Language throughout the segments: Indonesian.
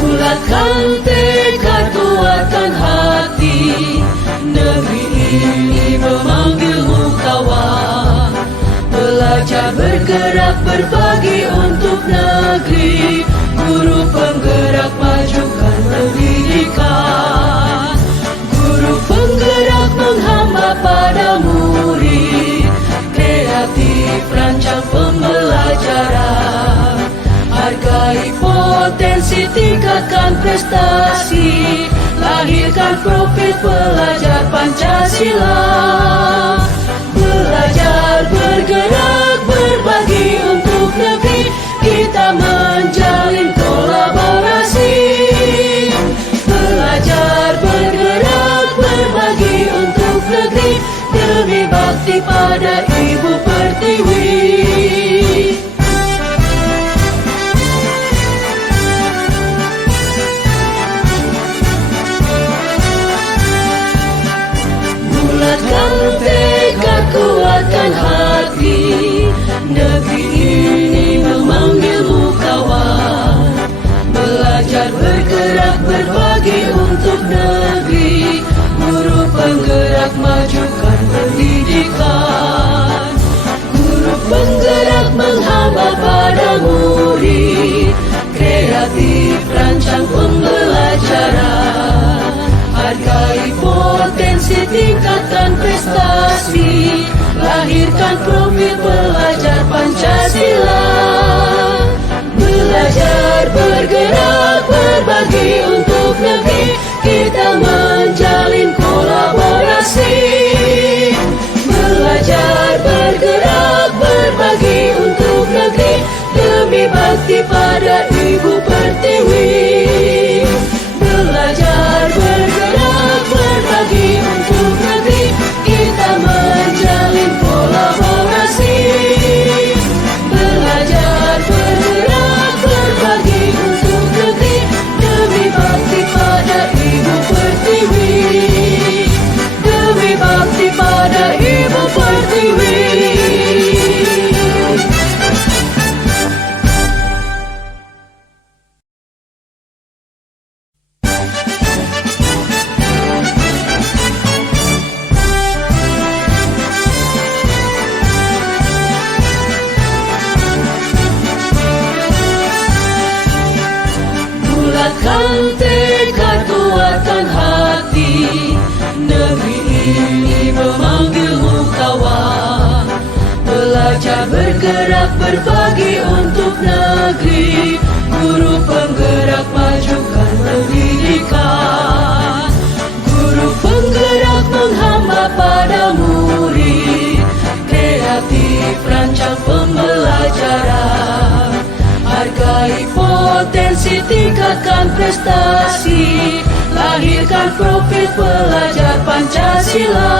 Bulatkan tekad, kuatkan hati, negeri ini memanggilmu kawan. Belajar, bergerak, berbagi untuk negeri, guru penggerak majukan pendidikan. Guru penggerak menghamba pada murid, kreatif rancang pembelajaran. Hargai potensi, tingkatkan prestasi, lahirkan profil pelajar Pancasila. Belajar, bergerak, berbagi untuk negeri, kita menjalin kolaborasi. Belajar, bergerak, berbagi untuk negeri, demi bakti pada Ibu Pertiwi. Bulatkan tekad, kuatkan hati, negeri ini memanggilmu kawan. Belajar, bergerak, berbagi untuk negeri, guru penggerak majukan pendidikan. Guru penggerak menghamba pada murid, kreatif rancang pembelajaran. Hargai potensi, tingkatkan prestasi, lahirkan profil pelajar Pancasila. Belajar, bergerak, berbagi untuk negeri, kita menjalin kolaborasi. Belajar, bergerak, berbagi untuk negeri, demi bakti pada Ibu Pertiwi. Belajar, bergerak, berbagi untuk negeri, kita menjalin kolaborasi. Belajar, bergerak, berbagi untuk negeri, demi bakti pada Ibu Pertiwi. Demi bakti pada Ibu Pertiwi. Bulatkan tekad, kuatkan hati, negeri ini memanggilmu kawan. Belajar, bergerak, berbagi untuk negeri, guru penggerak majukan pendidikan. Guru penggerak menghamba pada murid, kreatif rancang pembelajaran. Hargai potensi, tingkatkan prestasi, lahirkan profil pelajar Pancasila.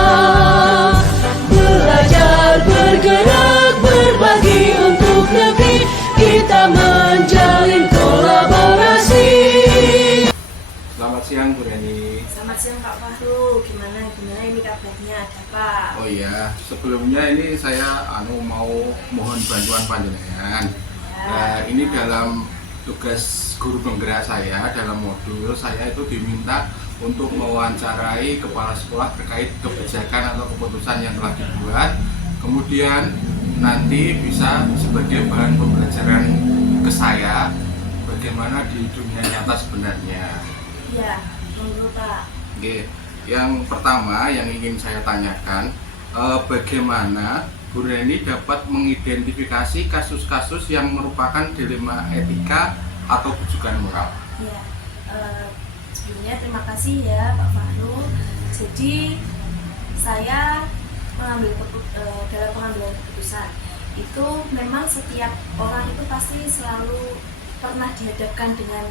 Belajar, bergerak, berbagi untuk negeri, kita menjalin kolaborasi. Selamat siang Bu Reni. Selamat siang Pak Fahru, gimana ini kabarnya, ada Pak? Oh iya, sebelumnya ini saya mau mohon bantuan panjenengan. Ini dalam tugas guru penggerak saya dalam modul saya itu diminta untuk mewawancarai kepala sekolah terkait kebijakan atau keputusan yang telah dibuat, kemudian nanti bisa sebagai bahan pembelajaran ke saya bagaimana di dunia nyata sebenarnya. Iya, menurut Pak. Oke, yang pertama yang ingin saya tanyakan, bagaimana Bu Reni dapat mengidentifikasi kasus-kasus yang merupakan dilema etika atau bujukan moral? Ya, sebelumnya terima kasih ya Pak Fahru. Jadi saya dalam pengambilan keputusan itu memang setiap orang itu pasti selalu pernah dihadapkan dengan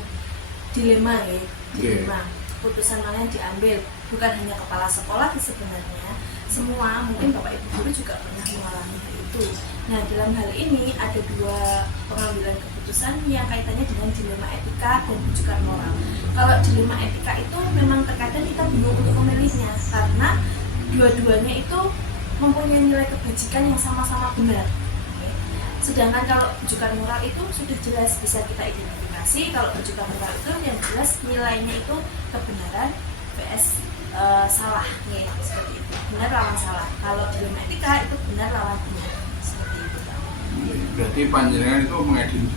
dilema ya, dilema. keputusan mana yang diambil, bukan hanya kepala sekolah sebenarnya, semua mungkin bapak ibu guru juga pernah mengalami hal itu. Nah, dalam hal ini ada dua pengambilan keputusan yang kaitannya dengan dilema etika dan rujukan moral. Kalau dilema etika itu memang terkadang kita bingung untuk memilihnya karena dua-duanya itu mempunyai nilai kebajikan yang sama-sama benar. Sedangkan kalau rujukan moral itu sudah jelas bisa kita identifikasi. Kalau rujukan moral itu yang jelas nilainya itu kebenaran vs salah, ya, seperti itu. Benar lawan salah. Kalau dilema etika itu benar lawan benar, seperti itu. Berarti panjenengan itu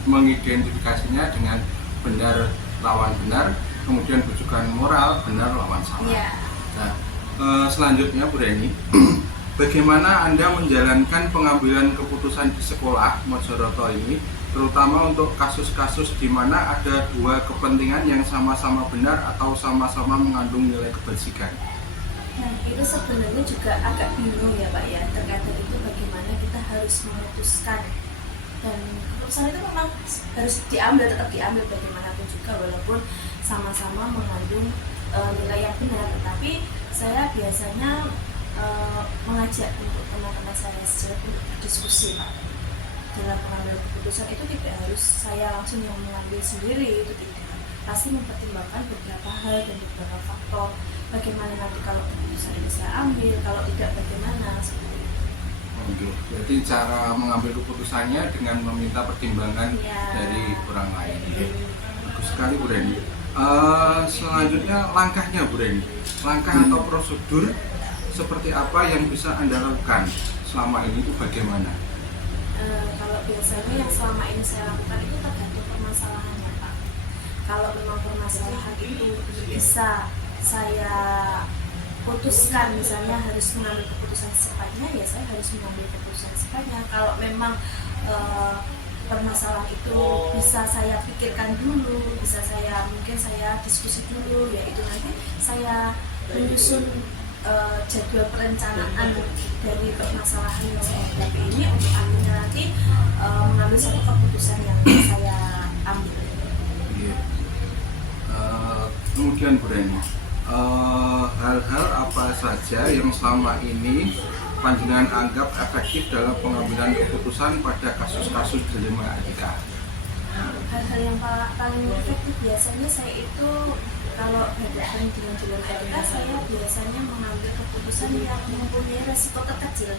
mengidentifikasinya dengan benar lawan benar, kemudian rujukan moral benar lawan salah. Ya. Nah, selanjutnya Bu Reni, bagaimana Anda menjalankan pengambilan keputusan di sekolah Mojoroto ini, terutama untuk kasus-kasus di mana ada dua kepentingan yang sama-sama benar atau sama-sama mengandung nilai kebajikan? Nah, itu sebenarnya juga agak bingung ya Pak ya, terkadang itu bagaimana kita harus memutuskan, dan keputusan itu memang harus diambil, tetap diambil bagaimanapun juga walaupun sama-sama mengandung nilai yang benar. Tetapi saya biasanya mengajak untuk teman-teman saya sejauh untuk berdiskusi Pak. Dalam pengambilan keputusan itu tidak harus saya langsung yang mengambil sendiri, itu tidak. Pasti mempertimbangkan beberapa hal dan beberapa faktor. Bagaimana nanti kalau keputusan ini saya ambil, kalau tidak bagaimana, seperti itu. Oke, berarti cara mengambil keputusannya dengan meminta pertimbangan dari orang lain. Bagus sekali Bu Reni. Selanjutnya langkahnya Bu Reni, langkah atau prosedur seperti apa yang bisa Anda lakukan selama ini itu bagaimana? Kalau biasanya yang selama ini saya lakukan itu tergantung permasalahannya Pak. Kalau memang permasalahan itu bisa saya putuskan, misalnya harus mengambil keputusan secepatnya, ya saya harus mengambil keputusan secepatnya. Kalau memang permasalahan itu bisa saya pikirkan dulu, bisa mungkin saya diskusi dulu, ya itu nanti saya menyusun jadwal perencanaan dari permasalahan yang saya hadapi ini untuk akhirnya nanti mengambil satu keputusan yang saya ambil. Kemudian Bu Reni, hal-hal apa saja yang selama ini panjenengan anggap efektif dalam pengambilan keputusan pada kasus-kasus dilema etika? Hal-hal yang paling efektif biasanya saya itu kalau berhadapan dengan dilema etika, saya biasanya mengambil keputusan yang mempunyai resiko terkecil,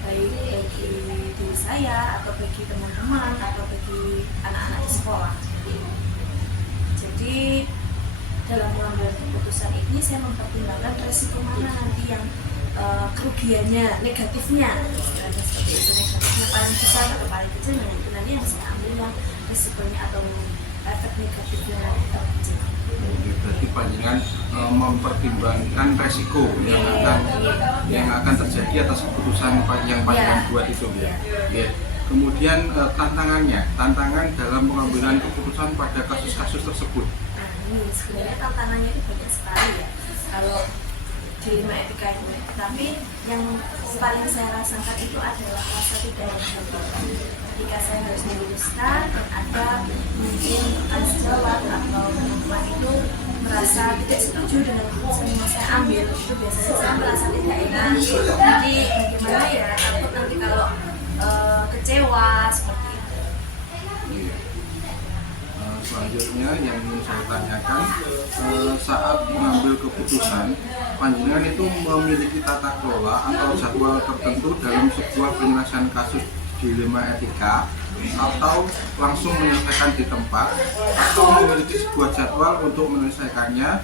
baik bagi diri saya atau bagi teman-teman atau bagi anak-anak di sekolah. Jadi dalam mengambil keputusan ini saya mempertimbangkan resiko mana nanti yang kerugiannya, negatifnya, seperti itu, negatifnya paling besar atau paling kecil, nah itu nanti yang saya ambil yang resikonya atau efek negatifnya terkecil. Berarti panjenengan mempertimbangkan resiko yang akan terjadi atas keputusan yang panjenengan buat itu, ya. Kemudian tantangan dalam pengambilan keputusan pada kasus-kasus tersebut. Nah, ini sebenarnya tantangannya itu banyak sekali ya kalau dilema etika itu. Tapi yang paling saya rasakan itu adalah rasa tidak enak. Ketika saya harus memutuskan dan ada mungkin rekan sejawat atau teman itu merasa tidak setuju dengan keputusan yang saya ambil, itu biasanya saya merasa tidak enak. Jadi bagaimana ya, takut nanti kalau kecewa seperti itu. Selanjutnya yang ingin saya tanyakan, saat mengambil keputusan, panjenengan itu memiliki tata kelola atau jadwal tertentu dalam sebuah penyelesaian kasus dilema etika, atau langsung menyelesaikan di tempat, atau memiliki sebuah jadwal untuk menyelesaikannya,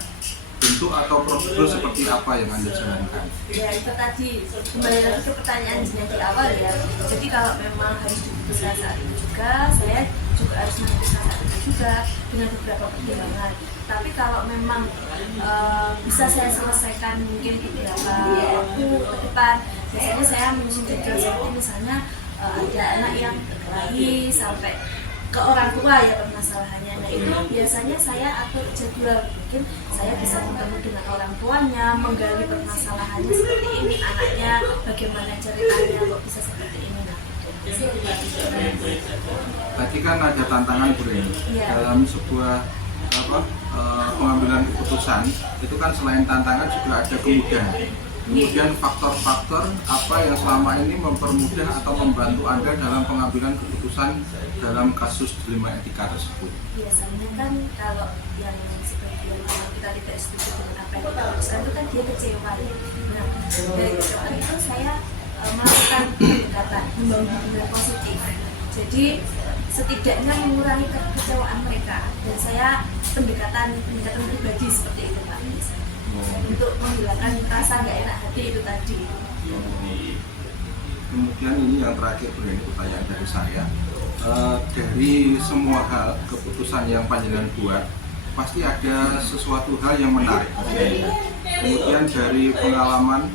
bentuk atau prosedur seperti apa yang Anda jalankan? Ya itu tadi, kembali lagi ke pertanyaan yang di awal ya. Jadi kalau memang harus diputuskan saat itu juga, saya juga harus memutuskan saat itu juga dengan beberapa pertimbangan. Tapi kalau memang bisa saya selesaikan mungkin beberapa waktu ke depan, biasanya saya menyusun jadwal seperti misalnya ada anak yang berkelahi sampai ke orang tua ya permasalahannya. Nah itu biasanya saya atur jadwal, mungkin saya bisa bertemu dengan orang tuanya, menggali permasalahannya seperti ini, anaknya bagaimana ceritanya kok bisa seperti ini. Nah Tadi kan ada tantangan Bu Reni dalam sebuah pengambilan keputusan itu kan selain tantangan juga ada kemudahan. Kemudian faktor-faktor apa yang selama ini mempermudah atau membantu Anda dalam pengambilan keputusan dalam kasus dilema etika tersebut? Biasanya kan kalau yang sebagian orang kita tidak setuju dengan apa yang kita putuskan itu kan dia kecewa. Nah, dari kecewaan itu saya melakukan pendekatan membangun positif. Jadi setidaknya mengurangi kekecewaan mereka, dan saya pendekatan pribadi seperti itu Pak, untuk menghilangkan rasa nggak enak hati itu tadi. Kemudian ini yang terakhir, ini pertanyaan dari saya. Dari semua hal keputusan yang panjenengan buat pasti ada sesuatu hal yang menarik. Kemudian dari pengalaman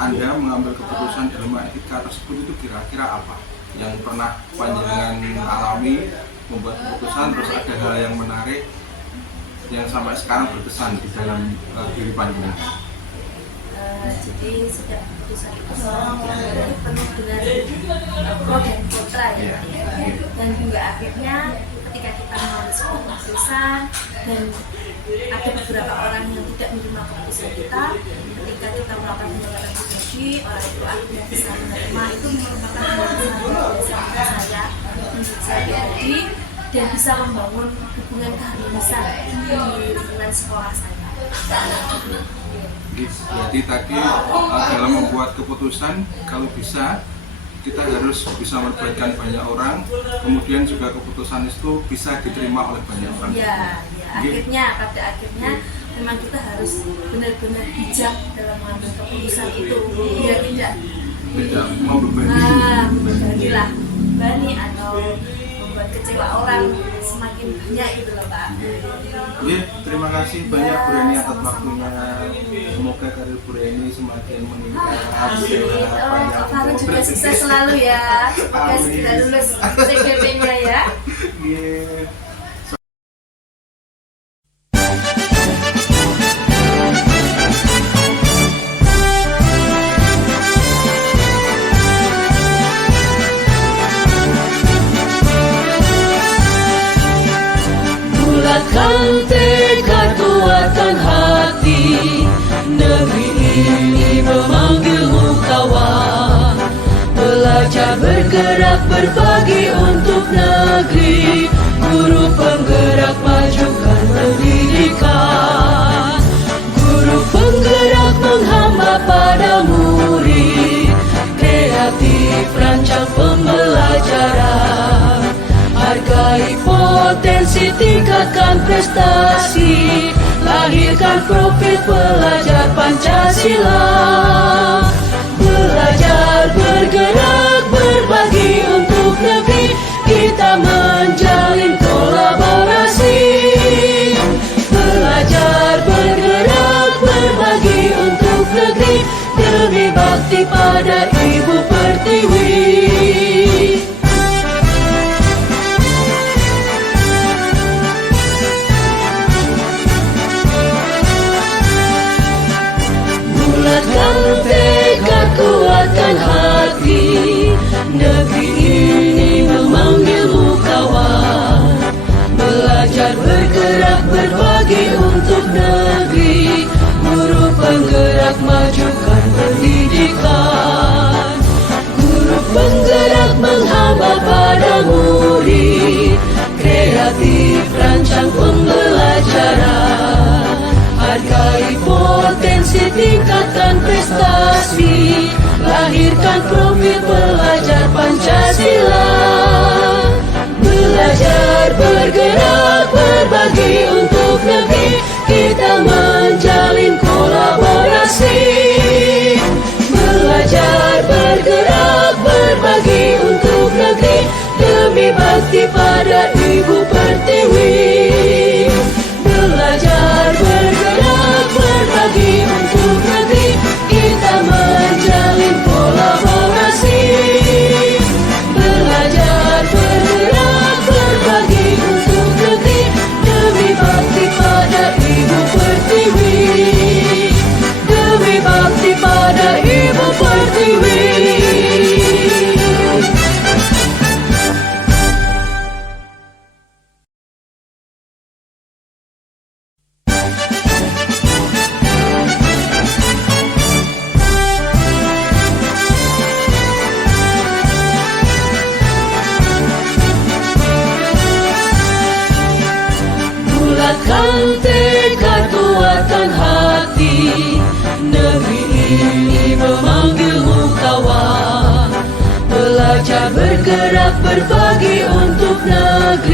Anda mengambil keputusan dalam etika tersebut itu kira-kira apa yang pernah panjenengan alami membuat keputusan, terus ada hal yang menarik yang sampai sekarang berkesan di dalam diri panjenengan? Jadi setiap keputusan itu penuh dengan pro dan kontra ya, dan hingga akhirnya ketika kita mengambil sebuah keputusan dan ada beberapa orang yang tidak menerima keputusan kita, ketika kita melakukan pendekatan pribadi, orang itu akhirnya bisa menerima, itu merupakan keputusan saya menurut saya pribadi, dan bisa membangun hubungan keharmonisan di lingkungan sekolah saya. Jadi tadi dalam membuat keputusan, kalau bisa kita harus bisa melibatkan banyak orang, kemudian juga keputusan itu bisa diterima oleh banyak orang. Ya, pada akhirnya memang kita harus benar-benar bijak dalam mengambil keputusan itu, biar tidak membebani atau membuat kecewa orang semakin banyak gitu loh Pak. Terima kasih banyak Bu Reni atas waktunya. Semoga karir Bu Reni semakin meningkat. Kak Farun juga sukses selalu ya. Semoga segera lulus CGP-nya ya. Bulatkan tekad, kuatkan hati, negeri ini memanggilmu kawan. Belajar, bergerak, berbagi untuk negeri, guru penggerak majukan pendidikan. Guru penggerak menghamba pada murid, kreatif rancang pembelajaran. Hargai potensi, tingkatkan prestasi, lahirkan profil pelajar Pancasila. Belajar, bergerak, berbagi untuk negeri, kita menjalin kolaborasi. Belajar, bergerak, berbagi untuk negeri, demi bakti pada Ibu Pertiwi. Bulatkan tekad, kuatkan hati, negeri ini memanggilmu kawan. Belajar, bergerak, berbagi untuk negeri, guru penggerak majukan pendidikan. Guru penggerak menghamba pada murid, kreatif rancang pembelajaran. Hargai potensi, tingkatkan prestasi, lahirkan profil pelajar Pancasila. Belajar, bergerak, berbagi untuk negeri, kita menjalin kolaborasi. Belajar, bergerak, berbagi untuk negeri, demi bakti pada Ibu Pertiwi. Belajar, bergerak, berbagi untuk negeri, kita menjalin kolaborasi. Belajar, bergerak, berbagi untuk negeri, demi bakti pada Ibu Pertiwi. Demi bakti pada Ibu Pertiwi. kuatkan tekad, kuatkan hati. Negeri ini memanggilmu kawan, belajar bergerak berbagi untuk negeri.